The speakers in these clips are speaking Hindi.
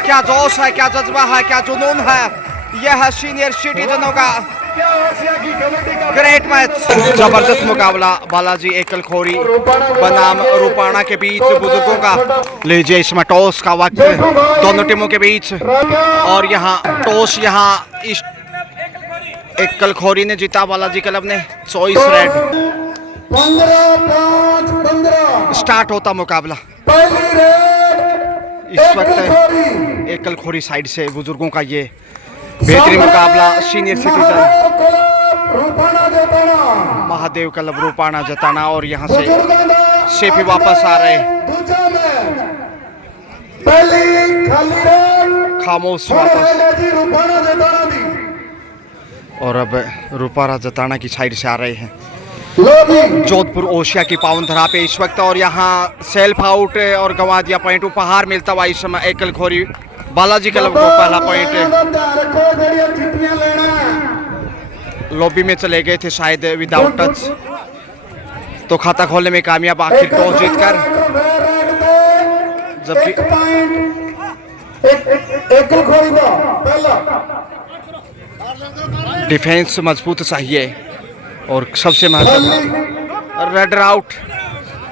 क्या जोश है, क्या जज्बा है, क्या जुनून है। यह है सीनियर सिटीजनों का ग्रेट मैच। जबरदस्त मुकाबला बालाजी एकल खोरी बनाम रूपाणा के बीच बुजुर्गों का। लीजिए इसमें टॉस का वक्त दोनों टीमों के बीच, और यहाँ टॉस यहाँ एकल खोरी ने जीता, बालाजी क्लब ने। Choice red. 15-5-15 स्टार्ट होता मुकाबला। इस वक्त एकल खोरी साइड से बुजुर्गों का ये बेहतरीन मुकाबला। Senior citizen Mahadev club Rupana जताना, और यहाँ से शेफी वापस आ रहे, खामोश वापस, और अब रूपाणा जताना की साइड से आ रहे हैं जोधपुर ओशिया की पावन धरा पे इस वक्त। और यहाँ सेल्फ आउट और गंवा दिया पॉइंट। उपहार मिलता हुआ इस समय एकल खोरी बालाजी क्लब को पहला पॉइंट। लॉबी में चले गए थे शायद विदाउट टच, तो खाता खोलने में कामयाब आखिर टॉस जीतकर। जबकि डिफेंस मजबूत चाहिए, और सबसे महत्वपूर्ण रेड आउट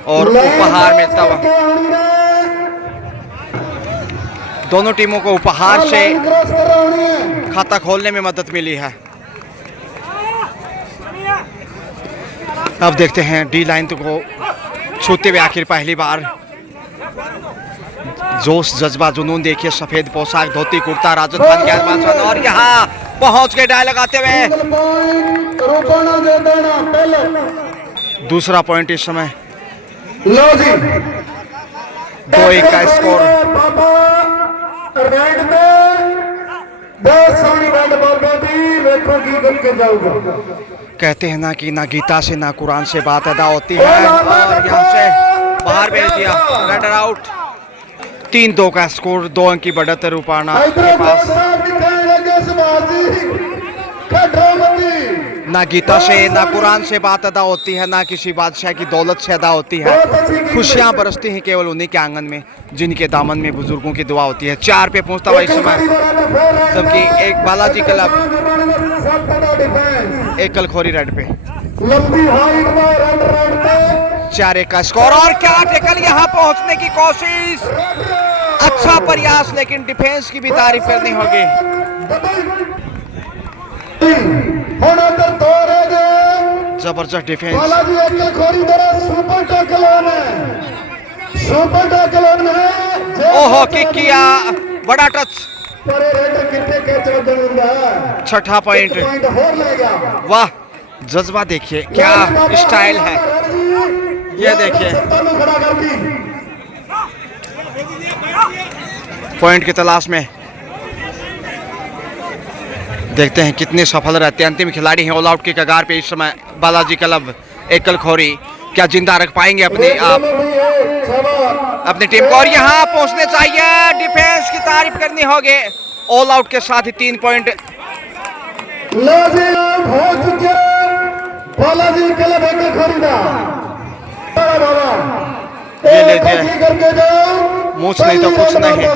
और उपहार मिलता हुआ। दोनों टीमों को उपहार से खाता खोलने में मदद मिली है। अब देखते हैं डी लाइन को छूते हुए आखिर पहली बार। जोश जज्बा जुनून देखिए, सफेद पोशाक, धोती कुर्ता, राजस्थान के आसपास, और यहाँ पहुंच के डाय लगाते हुए दूसरा पॉइंट इस समय। 2-1 का स्कोर। कहते हैं ना कि ना गीता से ना कुरान से बात अदा होती है, और यहाँ से बाहर भेज दिया, रेड आउट। 3-2 का स्कोर, 2 अंक की बढ़त रूपाणा के पास। ना गीता से ना कुरान से बात अदा होती है, ना किसी बादशाह की दौलत से अदा होती है। खुशियां बरसती हैं केवल उन्हीं के आंगन में जिनके दामन में बुजुर्गों की दुआ होती है। 4 पे पहुंचता हुआ इस समय, जबकि एक बालाजी क्लब एकल खोरी रेड पे। 4-1 का स्कोर, और क्या टेकल, यहाँ पहुंचने की कोशिश, अच्छा प्रयास, लेकिन डिफेंस की भी तारीफ करनी होगी। जबरदस्त डिफेंस। ओहो, किक किया, बड़ा टच, छठा पॉइंट। वाह, जज्बा देखिए, क्या स्टाइल है, ये देखिए। पॉइंट की तलाश में, देखते हैं कितने सफल रहते हैं। अंतिम खिलाड़ी हैं ऑल आउट की कगार पे इस समय बालाजी क्लब एकल खोरी। क्या जिंदा रख पाएंगे अपनी टीम को, और यहाँ पहुंचने चाहिए। डिफेंस की तारीफ करनी होगी। ऑल आउट के साथ ही 3 पॉइंट। ये लीजिए, मूछ नहीं तो कुछ नहीं।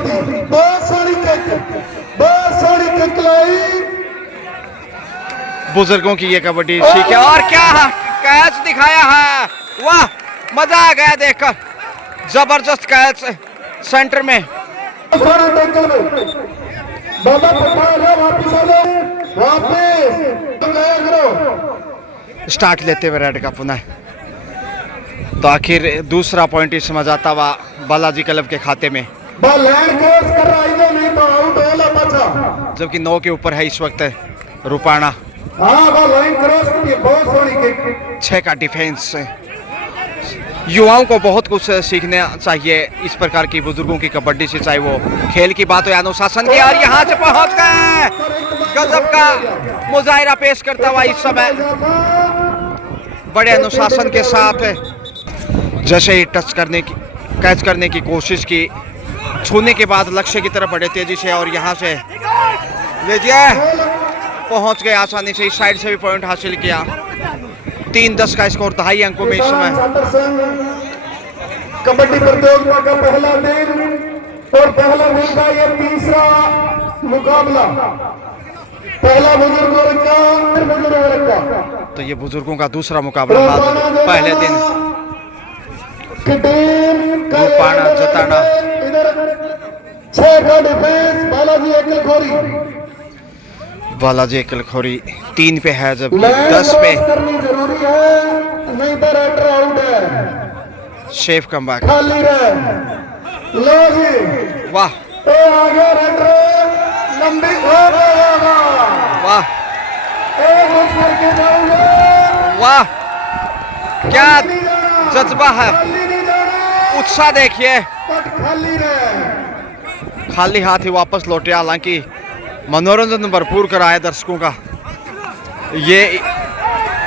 बुजुर्गों की ये कबड्डी सीख है, और क्या कैच दिखाया है, वाह, मजा आ गया देखकर। जबरदस्त कैच सेंटर में। स्टार्ट लेते हुए रेड का पुनः, तो आखिर दूसरा पॉइंट इस समय जाता हुआ बालाजी क्लब के खाते में, जबकि 9 के ऊपर है इस वक्त रूपाणा। 6 का डिफेंस। युवाओं को बहुत कुछ सीखना चाहिए इस प्रकार की बुजुर्गों की कबड्डी से, चाहे वो खेल की बात हो या अनुशासन की। और यहाँ से पहुंच गए, गजब का मुजाहिरा पेश करता हुआ इस समय, बड़े अनुशासन के साथ। जैसे ही टच करने की, कैच करने की कोशिश की, छूने के बाद लक्ष्य की तरफ बढ़े तेजी से, और यहाँ से लीजिए पहुंच गए आसानी से। इस साइड से भी पॉइंट हासिल किया। 3-10 का स्कोर, 2.5 अंकों में इस समय। कबड्डी प्रतियोगिता का पहला दिन और पहला वर्ग का ये तीसरा मुकाबला, पहला बुजुर्ग वर्ग का, फिर बुजुर्ग वर्ग का। तो ये बुजुर्गों का दूसरा मुकाबला था पहले दिन। रूपाणा जताना इधर 6 का डिफेंस बालाजी एकलखोरी। बालाजी एकलखोरी 3 पे है, जबकि 10 पे करनी जरूरी है, नहीं तो रेडर आउट है। Chef comeback. खाली रहे लो जी, वाह ए आगे रेडर लंबी हो जाएगा, वाह ए घुस करके जाओगे, वाह, क्या जज्बा है, खाली नहीं जाना, उत्साह देखिए। पट खाली रहे। खाली हाथ ही वापस लौटे, हालांकि मनोरंजन भरपूर कराया दर्शकों का। ये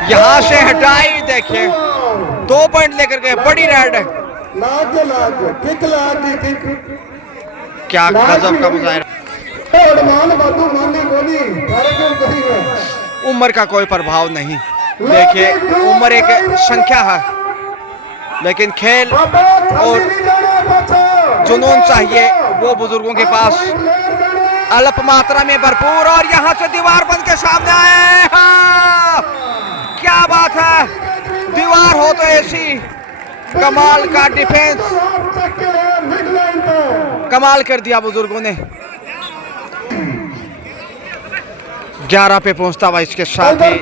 यहाँ से हटाई, देखिए 2 पॉइंट लेकर गए, बड़ी रेड है। लाग किक लाग किक, क्या गजब का मुजाहिरा। मान बातू मानी गोली कार्यक्रम कही है। उम्र का कोई प्रभाव नहीं, देखिए उम्र एक संख्या है, लेकिन खेल और जुनून चाहिए वो बुजुर्गों के पास अल्प मात्रा में भरपूर। और यहाँ से दीवार बन के सामने आए, हाँ क्या बात है, दीवार हो तो ऐसी। कमाल का डिफेंस, कमाल कर दिया बुजुर्गों ने। 11 पे पहुंचता हुआ इसके साथ ही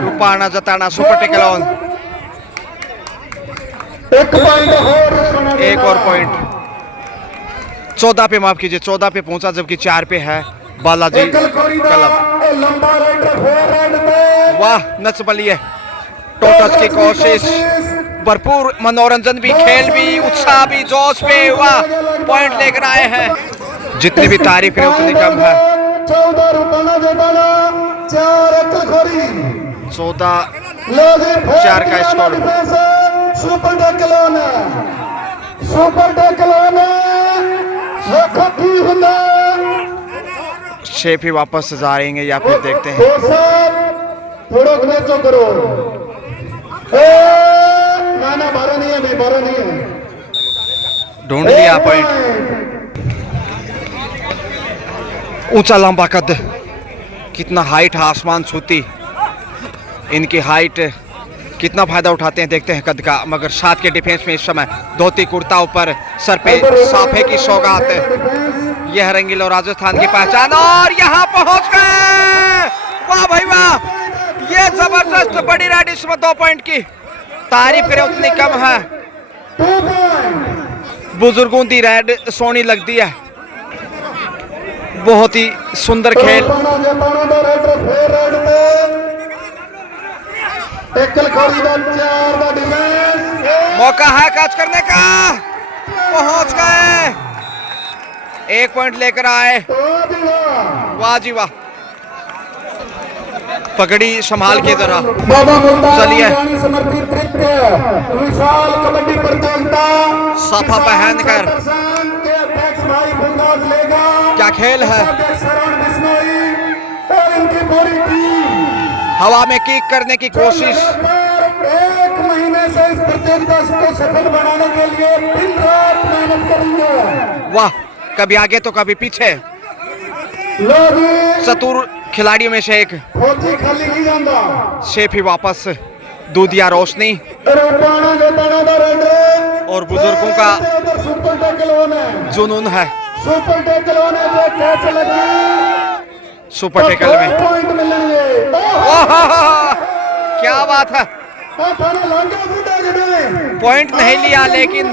रूपाणा जताना सुपर टेकल ऑन। एक और पॉइंट, 14 पे माफ कीजिए, 14 पे पहुंचा, जबकि 4 पे है बालाजी क्लब। वाह नच बलिए, टोटस की कोशिश, भरपूर मनोरंजन भी, खेल भी, उत्साह भी, जोश भी। वाह पॉइंट लेकर आए हैं, जितनी भी तारीफ है उतनी कम है। 14 रूपाणा जताना 4 एकलखोरी, 14-4 का स्कोर। सुपर टेकल सुपर टेकल शेफ ही वापस जा रहेंगे या फिर देखते हैं। थोड़ा नेचो करो, ना बारह नहीं है, अभी 12 नहीं है। ढूंढ लिया पॉइंट। ऊंचा लंबा कद, कितना हाइट है, आसमान छूती। इनकी हाइट कितना फायदा उठाते हैं, देखते हैं कद का। मगर 7 के डिफेंस में इस समय धोती कुर्ता ऊपर, सर पे साफे की सौगात। यह रंगीला और राजस्थान की पहचान, और यहाँ पहुंच गए। वाह भाई वाह, ये जबरदस्त बड़ी रेड, इसमें 2 पॉइंट की तारीफ करें उतनी कम है। बुजुर्गों की रेड सोनी लगती है, बहुत ही सुंदर खेल। मौका है कैच करने का, पहुंच गए, 1 पॉइंट लेकर आए। वाह जी वाह, पकड़ी संभाल के जरा, चलिए समर्पित विशाल कबड्डी प्रतियोगिता साफा पहनकर। क्या खेल है, हवा में किक करने की कोशिश। 1 महीने से इस प्रतियोगिता को सफल बनाने के लिए दिन रात मेहनत करेंगे। वाह, कभी आगे तो कभी पीछे, चतुर खिलाड़ियों में से एक। खाली नहीं जाता, शेफ ही वापस, दूधिया रोशनी और बुजुर्गों का सुपर टेकल जुनून है। सुपर टेकल सुपर टेकल में पॉइंट मिलेंगे। क्या बात है, पॉइंट नहीं लिया, लेकिन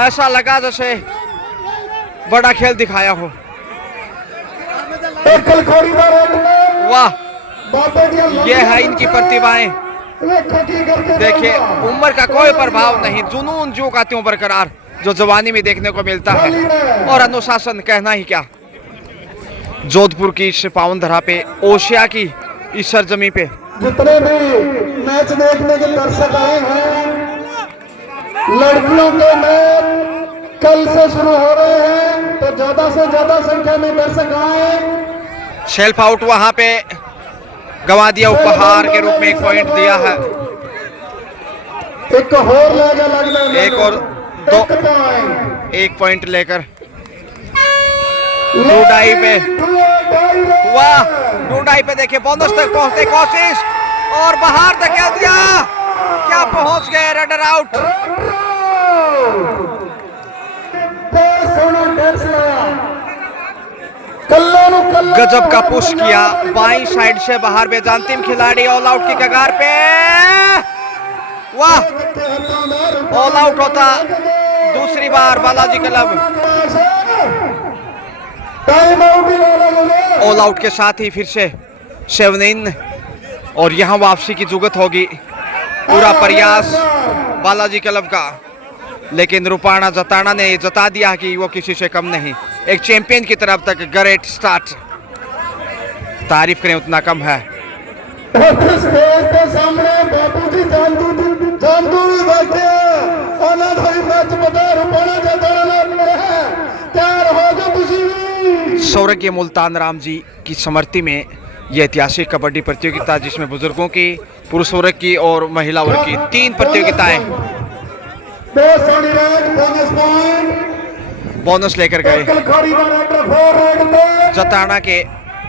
ऐसा लगा जैसे बड़ा खेल दिखाया हो। वाह, ये है इनकी प्रतिभाएं। देखिए उम्र का कोई प्रभाव नहीं, जुनून जो का त्यों बरकरार, जो जवानी में देखने को मिलता है। और अनुशासन कहना ही क्या। जोधपुर की इस पावन धरा पे, ओशिया की इस सरजमी पे जितने भी मैच देखने के दर्शक आए हैं, लड़कियों के मैच कल से शुरू हो रहे हैं, तो ज्यादा से ज्यादा संख्या में दर्शक आए। सेल्फ आउट वहां पे गंवा दिया, उपहार के रूप में 1 पॉइंट दिया है। एक और लगा लगना, एक और तो एक पॉइंट 1 पॉइंट लेकर डूडाई पे, वाह डूडाई पे देखिए बोनस तक पहुंचने की कोशिश और बाहर धकेल दिया, क्या पहुंच गए, रनर आउट। गजब का पुश किया, बाईं साइड से बाहर भेजा, अंतिम खिलाड़ी ऑल आउट की कगार पे, वाह ऑल आउट होता दूसरी बार बालाजी क्लब। ऑल आउट के साथ ही फिर से 7 इन और यहां वापसी की जुगत होगी, पूरा प्रयास बालाजी क्लब का, लेकिन रूपाणा जताना ने जता दिया कि वो किसी से कम नहीं, एक चैंपियन की तरफ तक ग्रेट स्टार्ट, तारीफ करें उतना कम है। सौरज्ञ मुल्तान राम जी की स्मृति में यह ऐतिहासिक कबड्डी प्रतियोगिता, जिसमें बुजुर्गों की, पुरुष वर्ग की और महिला वर्ग की 3 प्रतियोगिताएं बोनस लेकर गए। जताना के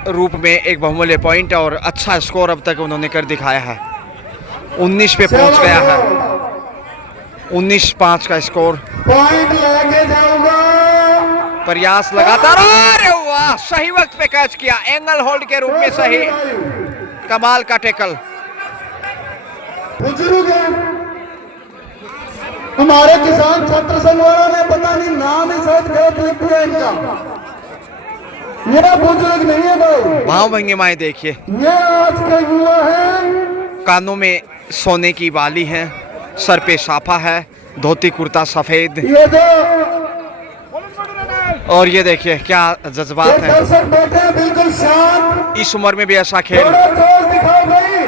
रूप में एक बहुमूल्य पॉइंट और अच्छा स्कोर अब तक उन्होंने कर दिखाया है, 19 पे पहुंच गया है, 19-5 का स्कोर। पॉइंट लेके जाऊंगा, प्रयास लगातार, अरे वाह सही वक्त पे कैच किया, एंगल होल्ड के रूप में सही, कमाल का टैकल। बुजुर्ग हमारे किसान छात्र संघ वालों ने पता नहीं नाम ही शायद गलत लिख दिया इनका, ये बुजुर्ग नहीं है भाई, भाव भंगिमाएं देखिए, ये आज के युवा हैं, कानों में सोने की बाली है, सर पे साफा है, धोती कुर्ता सफेद, ये जो और ये देखिए क्या जज्बात है, दर्शक बैठे हैं बिल्कुल शांत, इस उम्र में भी ऐसा खेल, थोड़ा जोश दिखाओ भाई,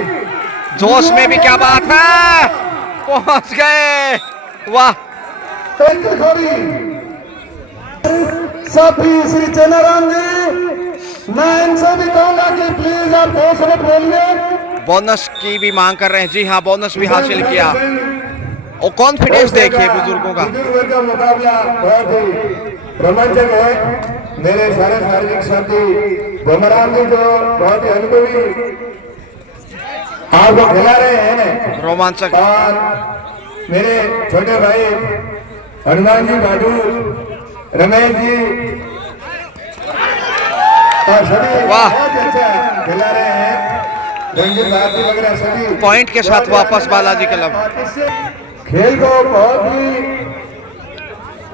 जोश में भी क्या बात है, पहुंच गए, वाह। एक खड़ी सभी श्री चनाराम जी, मैं इनसे भी कहूंगा कि प्लीज आप 2 मिनट बोलिए। बोनस की भी मांग कर रहे हैं, जी हाँ बोनस भी हासिल किया, और कॉन्फिडेंस देखिए बुजुर्गों का। बुजुर्गों का मुकाबला बहुत ही रोमांचक है, मेरे सारे शारीरिक साथी भमराम जी जो बहुत ही अनुभवी आपको खिला रहे हैं, रोमांचक, और मेरे छोटे भाई हनुमान जी बाडू, रमेश जी और सभी वाह। बहुत अच्छा खिला रहे हैं, रंजीत भारती वगैरह सभी पॉइंट के साथ वापस बालाजी क्लब, खेल को बहुत ही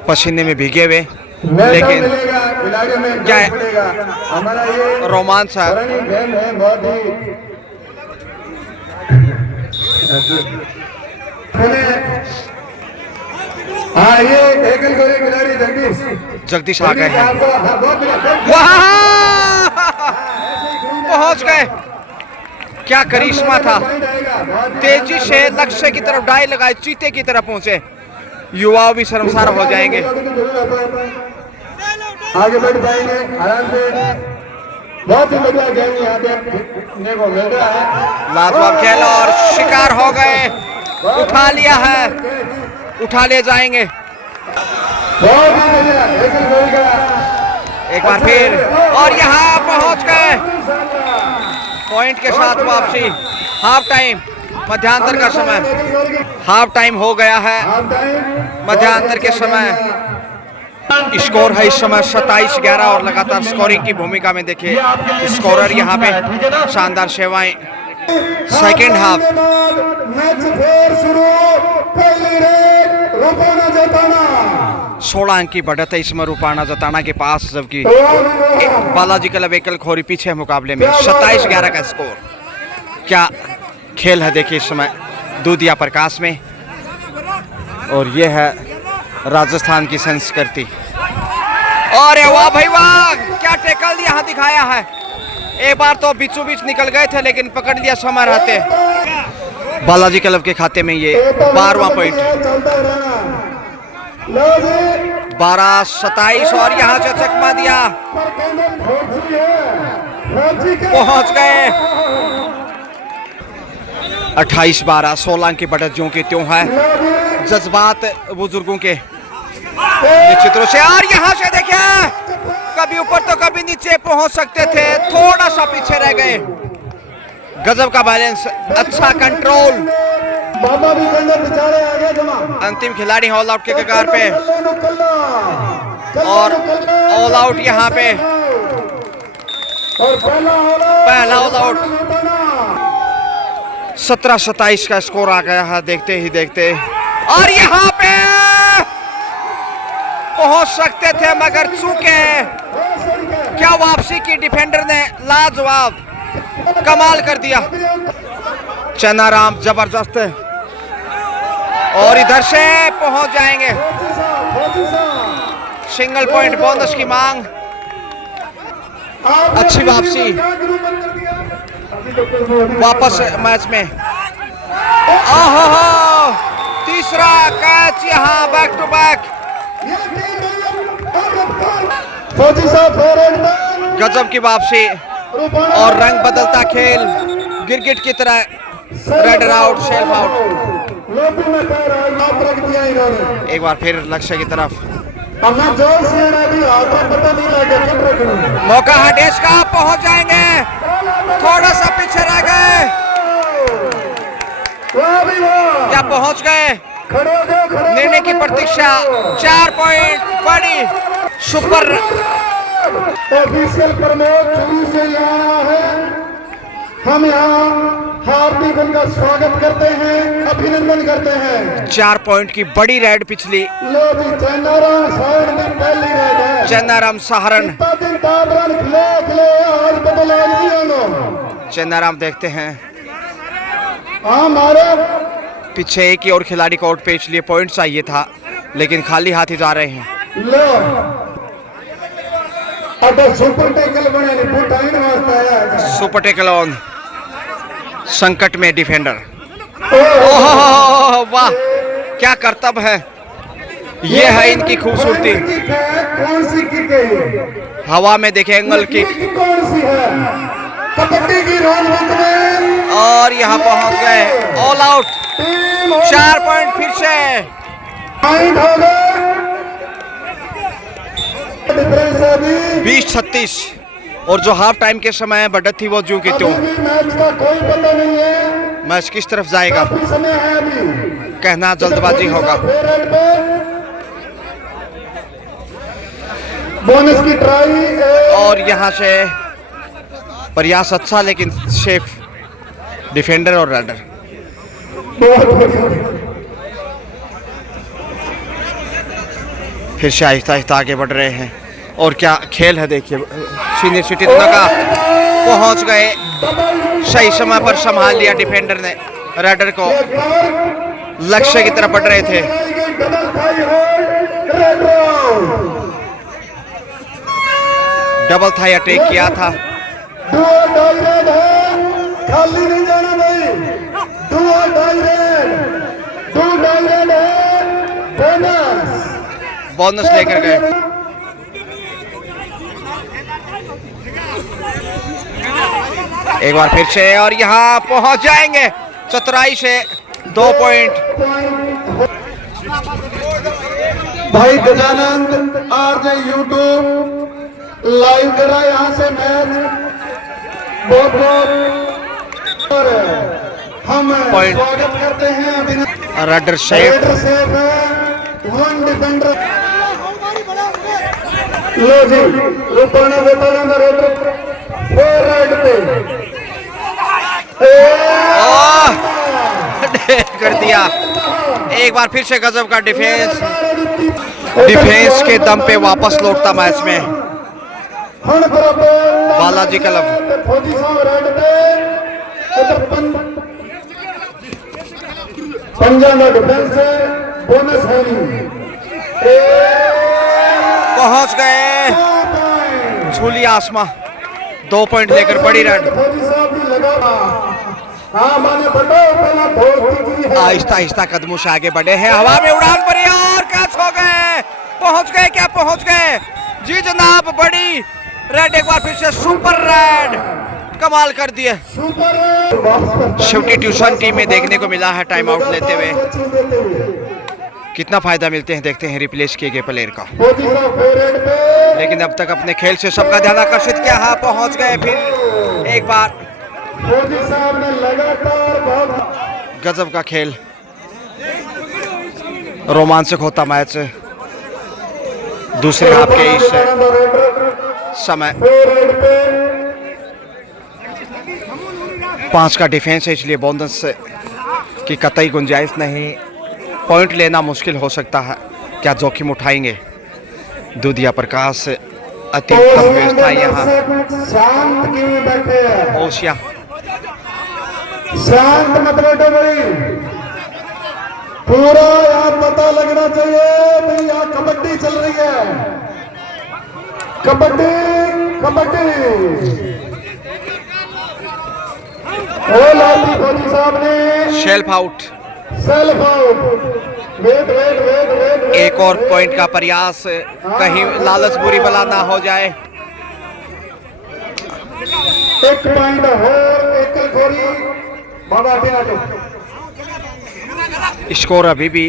पसीने में भीगे हुए, लेकिन लेकिन खिलाड़ियों में क्या है? पड़ेगा, हमारा ये रोमांच है, पुरानी गेम है, बहुत ही हाँ ये एकल गोरे खिलाड़ी जगदीश आ गए हैं, हैं, वाह पहुंच गए, क्या करिश्मा था, तेजी से लक्ष्य की तरफ डाई लगाए, चीते की तरफ पहुंचे, युवा भी शर्मसार हो जाएंगे। आगे बढ़ पाएंगे आराम से, बहुत ही बढ़िया गेम यहाँ पे देखो मिल रहा है, लाजवाब खेल और शिकार हो गए, उठा लिया है, उठा ले जाएंगे बहुत ही बढ़िया एकल गोरे का एक बार फिर, और यहाँ पहुंच गए, पॉइंट के साथ वापसी, हाफ टाइम, मध्यांतर का समय, हाफ टाइम हो गया है, मध्यांतर के समय, स्कोर है इस समय 27-11 और लगातार स्कोरिंग की भूमिका में देखिए स्कोरर यहाँ पे शानदार सेवाएं। सेकेंड हाफ मैच फिर शुरू, पहली रेड रूपाना जताना, 16 अंक की बढ़त है इस समय रूपाना जताना के पास, जबकि बालाजी क्लब एकल खोरी पीछे है मुकाबले में, 27-11 का स्कोर। क्या खेल है देखिए इस समय दूधिया प्रकाश में, और ये है राजस्थान की संस्कृति, अरे वाह भाई वाह, क्या टैकल यहाँ दिखाया है, एक बार तो बीचों बीच निकल गए थे लेकिन पकड़ लिया समय रहते। बालाजी क्लब के खाते में ये 12वां पॉइंट, 12-27 और यहाँ से चकमा दिया, पहुंच गए 28-12, 16 की बढ़त ज्यों की त्यों है, जज्बात बुजुर्गों के निश्चित रूप से। और यहाँ से देखिए कभी ऊपर तो कभी नीचे पहुंच सकते थे, थोड़ा सा पीछे रह गए। गजब का बैलेंस, अच्छा कंट्रोल। बाबा भी गंगा बेचारे आगे जमा। अंतिम खिलाड़ी ऑल आउट के कगार पे और ऑल आउट यहाँ पे। और पहला ऑल आउट। 17-27 का स्कोर आ गया है देखते ही देखते। और यहाँ पे पहुंच सकते थे मगर चूके। क्या वापसी की, डिफेंडर ने लाजवाब कमाल कर दिया। चन्नाराम जबरदस्त है और इधर से पहुंच जाएंगे। सिंगल पॉइंट बोनस की मांग, अच्छी वापसी वापस मैच में। ओहो, तीसरा कैच यहाँ बैक टू बैक। गजब की वापसी और रंग बदलता खेल, गिरगिट की तरह। Raider out, self out. एक बार फिर लक्ष्य की तरफ। मौका हटेश का, पहुंच जाएंगे। थोड़ा सा पीछे रह गए। क्या पहुंच गए? निर्णय की प्रतीक्षा। 4 पॉइंट बड़ी सुपर। ऑफिशियल प्रमोद शुरू से यहाँ है। हम यहाँ हार्दिक उनका स्वागत करते हैं, अभिनंदन करते हैं। 4 पॉइंट की बड़ी रेड पिछली। चन्नाराम साइड में पहली रेड है। चन्नाराम सहारण। चन्नाराम देखते हैं हमारे पीछे एक ही और खिलाड़ी को आउट पे, इसलिए पॉइंट चाहिए था लेकिन खाली हाथ ही जा रहे हैं। लो अब सुपर टैकल बने सुपर टैकल ऑन। संकट में डिफेंडर। ओह वाह, क्या करतब है। ये है इनकी खूबसूरती। कौन सी किक है? हवा में देखे एंगल किक। कौन सी है? कबड्डी की राजनीति में और यहाँ पहुंच गए। All out. 4 पॉइंट फिर से। पॉइंट हो गए। डिफरेंस है अभी 20-36। और जो हाफ टाइम के समय बढ़त थी वो ज्यों की त्यों। मैच का कोई पता नहीं है। मैच किस तरफ जाएगा काफी समय है अभी। कहना जल्दबाजी होगा। बोनस की ट्राई और यहाँ से प्रयास अच्छा, लेकिन सेफ डिफेंडर और राइडर। फिर से आहिस्ता आहिस्ता आगे बढ़ रहे हैं। और क्या खेल है देखिए। सीनियर सिटीजन का पहुंच गए, सही समय पर संभाल लिया डिफेंडर ने राइडर को। लक्ष्य की तरफ बढ़ रहे थे। डबल थाई अटैक किया था। खाली नहीं जाना भाई। बोनस लेकर गए। एक बार फिर से और यहाँ पहुंच जाएंगे। चतुराई से 2 पॉइंट। भाई गजानंद आरजे यूट्यूब लाइव कर रहा है यहाँ से मैच। बहुत बहुत और हम पॉइंट। स्वागत करते हैं अभिनंदन। Rider safe. सेफ है। 1 डिफेंडर। लो जी रुपना बताना रेडर राइड पे कर दिया। एक बार फिर से गजब का डिफेंस। डिफेंस के दम पे वापस लौटता मैच में Balaji club. Punjab defence bonus है। पहुंच गए झूली आसमा। 2 पॉइंट लेकर बड़ी रन। आहिस्ता आहिस्ता कदमों से आगे बढ़े हैं। हवा में उड़ान भरी और कैच हो गए। पहुंच गए, क्या पहुंच गए? जी जनाब, बड़ी रेड। एक बार फिर से सुपर रेड, कमाल कर दिए। शेवटी ट्यूशन टीम में देखने को मिला है टाइम आउट लेते हुए कितना फायदा मिलते हैं देखते हैं रिप्लेस किए गए प्लेयर का। पोजीशन फेरेड पे लेकिन अब तक अपने खेल से सबका ध्यान आकर्षित किया। हाँ, पहुंच गए फिर एक बार। फौजी साहब ने लगातार बहुत गजब का खेल, रोमांचक होता मैच दूसरे हाफ के इस समय। फेरेड पे 5 का डिफेंस है, इसलिए बोनस की कतई गुंजाइश नहीं। पॉइंट लेना मुश्किल हो सकता है। क्या जोखिम उठाएंगे? दूधिया प्रकाश अति उत्तम व्यवस्था यहाँ। शांत क्यों बैठे हैं? ओशिया शांत मत बैठो भाई, पूरा यहाँ पता लगना चाहिए भाई, यहाँ कबड्डी चल रही है। कबड्डी कबड्डी। ओ लाठी फौजी साहब ने shelf out. Self out. Wait wait wait wait. एक और पॉइंट का प्रयास, कहीं लालच बुरी बला ना हो जाए। एक पॉइंट है, एक खोरी बाबा आगे आगे। स्कोर अभी भी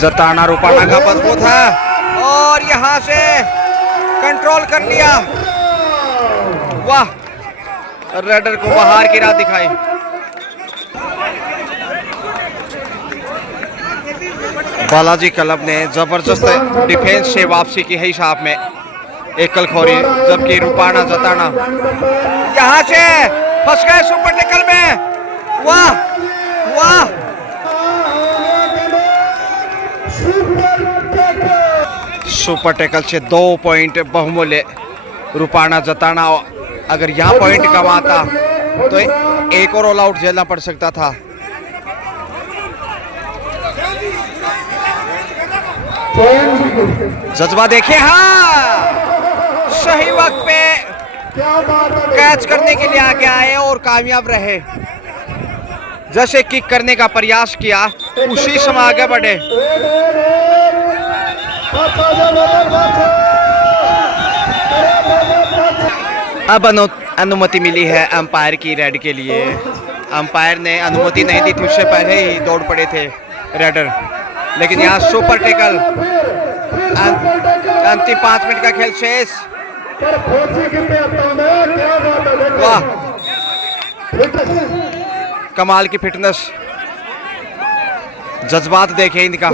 जताना रुपाना का मजबूत है और यहां से कंट्रोल कर लिया। वाह, रेडर को बाहर की राह दिखाई। बालाजी क्लब ने जबरदस्त डिफेंस से वापसी की है इस हाफ में। एक कलखोरी, जबकि रुपाना जताना यहां से फंस गए सुपर टैकल में। वाह वाह, सुपर टैकल से 2 पॉइंट बहुमूल्य। रुपाना जताना अगर यहाँ पॉइंट कमाता तो एक और ऑल आउट झेलना पड़ सकता था। जज्बा देखे, हाँ, सही वक्त पे कैच करने के लिए आगे आए और कामयाब रहे। जैसे किक करने का प्रयास किया उसी समय आगे बढ़े। अब अनुमति मिली है अंपायर की रेड के लिए। अंपायर ने अनुमति नहीं दी थी, उससे पहले ही दौड़ पड़े थे रेडर। लेकिन यहाँ सुपर टैकल, अंतिम 5 मिनट का खेल शेष। वाह, कमाल की फिटनेस, जज्बात देखे इनका।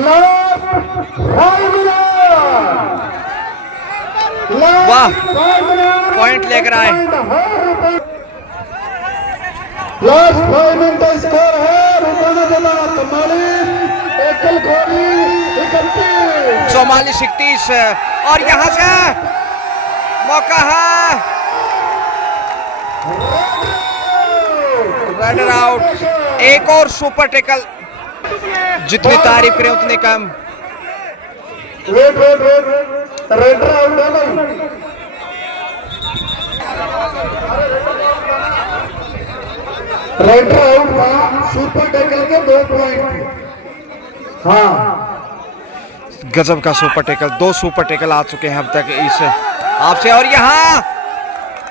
वाह, पॉइंट लेकर आए। लास्ट 5 मिनट का स्कोर है। रुपाना जताना 44-31 और यहां से मौका है। Runner out. एक और सुपर टैकल, जितनी तारीफ करें उतनी कम। Wait wait wait, raider out है भाई। रेडर आउट था, सुपर टैकल के 2 पॉइंट। हाँ, गजब का सुपर टैकल, 2 सुपर टैकल आ चुके हैं अब तक इस आपसे। और यहाँ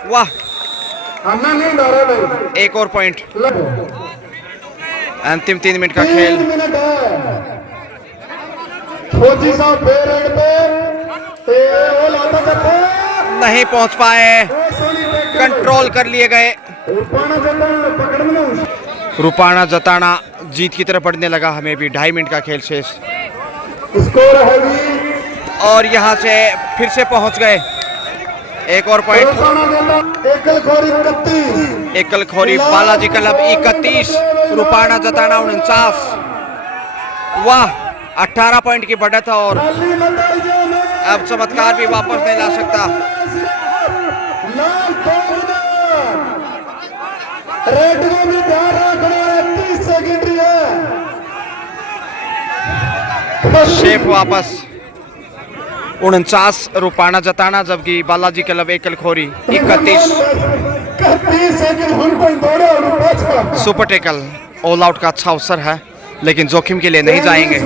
वाह, अन्ना नहीं डरा भाई। एक और पॉइंट। अंतिम 3 मिनट का खेल। 3 मिनट है। फौजी साहब पेरेड पे वो लाता करते नहीं पहुंच पाए, कंट्रोल कर लिए गए। रुपाना जताना जीत की तरफ बढ़ने लगा। हमें भी 2.5 मिनट का खेल शेष। स्कोर है और यहां से फिर से पहुंच गए। एक और पॉइंट। एकल खोरी बालाजी क्लब 31, रुपाना जताना 49। वाह, 18 पॉइंट की बढ़त और अब चमत्कार भी वापस नहीं ला सकता। रेड को भी ध्यान रखना है, 30 सेकंड है। शेफ वापस 49 रुपाना जताना, जबकि बालाजी क्लब एकल खोरी 31। सुपर टैकल ऑल आउट का अच्छा अवसर है, लेकिन जोखिम के लिए नहीं जाएंगे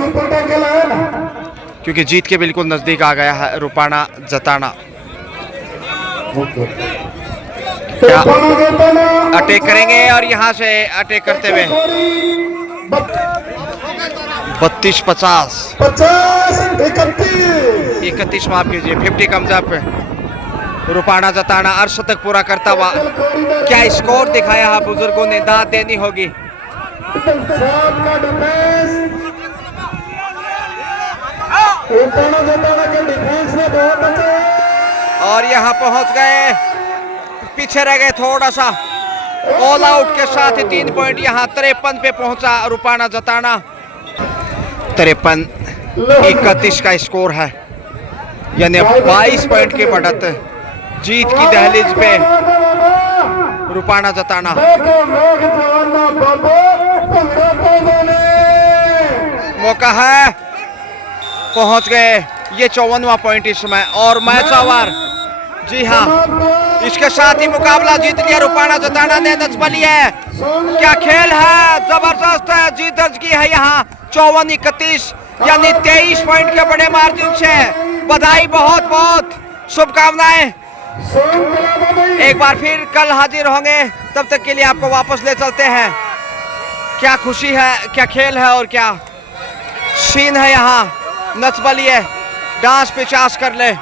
क्योंकि जीत के बिल्कुल नजदीक आ गया है रुपाना जताना। क्या अटैक करेंगे और यहां से अटैक करते हुए 32-50, 50 31 31 माफ कीजिए, 50 कम्स अप। रुपाना जताना अर्शतक पूरा करता हुआ क्या स्कोर दिखाया है बुजुर्गों ने, दाद देनी होगी। शॉट का डिफेंस, रुपाना जताना के डिफेंस ने बहुत अच्छे और यहाँ पहुंच गए, पीछे रह गए थोड़ा सा। ऑल आउट के साथ ही 3 पॉइंट यहाँ 53 पे पहुंचा रुपाना जताना। 53-31 का स्कोर है, यानी 22 पॉइंट की बढ़त जीत की दहलीज पे रुपाना जताना। मौका है, पहुंच गए, ये 54वां पॉइंट इस समय और मैच ओवर। जी हाँ, इसके साथ ही मुकाबला जीत लिया रुपाना जताना ने। नचबली है, क्या खेल है, जबरदस्त है, जीत दर्ज की है यहाँ 54-31, यानी 23 पॉइंट के बड़े मार्जिन से। बधाई, बहुत बहुत शुभकामनाएं। एक बार फिर कल हाजिर होंगे, तब तक के लिए आपको वापस ले चलते हैं। क्या खुशी है, क्या खेल है और क्या सीन है यहाँ। नचबली है, डांस पे चास कर ले।